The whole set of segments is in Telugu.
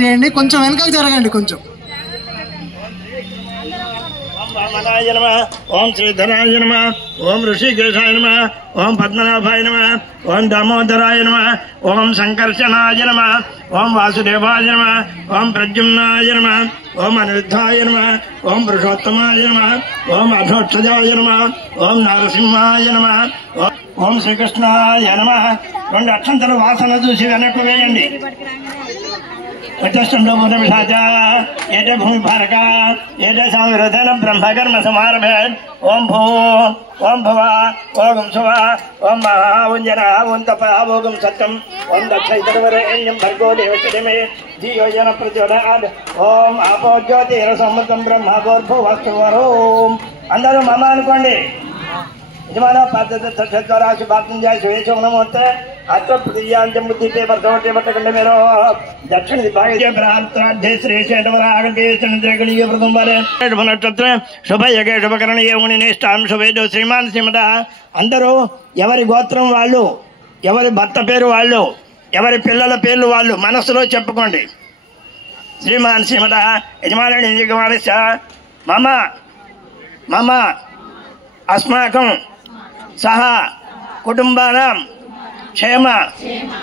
చేయండి, కొంచెం వెనకకు జరగండి. కొంచెం ఓం శ్రీధరాయ నమ, ఓం ఋషికేశాయ నమ, ఓం పద్మనాభాయ నమ, ఓం దామోదరాయ నమ, ఓం సంకర్షణాయ నమ, ఓం వాసుదేవాయ నమ, ఓం ప్రద్యుమ్నాయ నమ, ఓం అనిరుద్ధాయ నమ, ఓం పురుషోత్తమాయ నమ, ఓం అధోక్షజాయ నమ, ఓం నరసింహాయ నమ, ఓం శ్రీకృష్ణాయ నమ. 2 అక్షంతలు వాసన చూసి వెనక్కు వేయండి. ఏటే భూమి భారక ఏటే సంవిరోధన బ్రహ్మకర్మ సమారభే. ఓం భూ ఓం భవ ఓం శువ ఓం మహా ఓం జన ఓం తప ఓం సత్యం ఓం దక్షైతరవరేణ్యం భర్గో దేవశ్చమే ధియో జన ప్రచోదయాత్. ఓం ఆపో జ్యోతిరసమృతం బ్రహ్మ గోర్భువస్తు వరోం. అందరూ మమ అనుకోండి. యజమాన పద్ధతి శుభాత్మ జయ శివేశం నమోస్తే అత్వప్రతిజ్ఞాంతం బుద్ధితే వర్ధవతే పట్టకండి మీరు దక్షిణ దిగ్భాగే శ్రేషేటవరాగణీయ వ్రతం వారే నక్షత్ర శుభయగే శుభకరణీయ నిష్టాం శుభేదో శ్రీమాన్ శ్రీమత. అందరూ ఎవరి గోత్రం వాళ్ళు, ఎవరి భర్త పేరు వాళ్ళు, ఎవరి పిల్లల పేర్లు వాళ్ళు మనస్సులో చెప్పుకోండి. శ్రీమాన్ శ్రీమత యజమాని మమ మమ అస్మాకం సహ కుటుంబానాం క్షేమ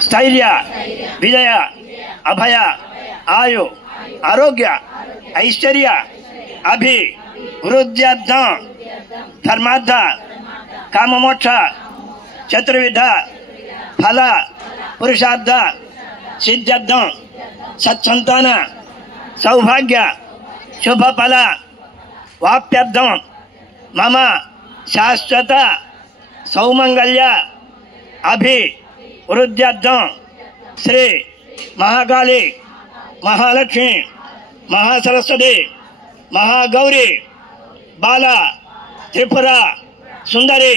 స్థైర్య విజయ అభయ ఆయు ఆరోగ్య ఐశ్వర్య అభి వృద్ధ్యర్థం ధర్మార్థ కామమోక్ష చతుర్విధ ఫల పురుషార్థ సిద్ధ్యర్థం సత్సంతాన సౌభాగ్య శుభఫల వాప్యర్థం మమ శాశ్వత సౌమంగళ్య అభి వృద్ధ్యర్థం శ్రీ మహాకాళి మహాలక్ష్మి మహాసరస్వతి మహాగౌరి బాల త్రిపుర సుందరి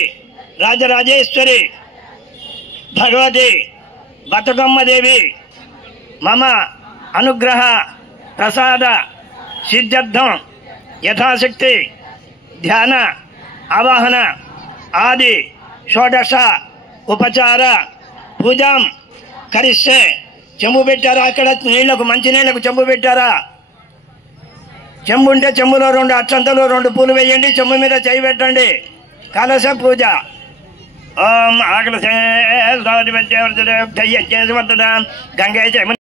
రాజరాజేశ్వరి భగవతి బతుకమ్మదేవి మమ అనుగ్రహ ప్రసాద సిద్ధ్యర్థం యథాశక్తి ధ్యాన ఆవాహన ఆది షోడశ ఉపచార పూజాం కరిస్తే. చెంబు పెట్టారా? అక్కడ నీళ్లకు మంచి నీళ్లకు చెంబు పెట్టారా? చెంబు ఉంటే చెంబులో 2 అక్షంతలు 2 పూలు వేయండి. చెంబు మీద చేయి పెట్టండి. కలశ పూజ. ఓం ఆకలసే గంగే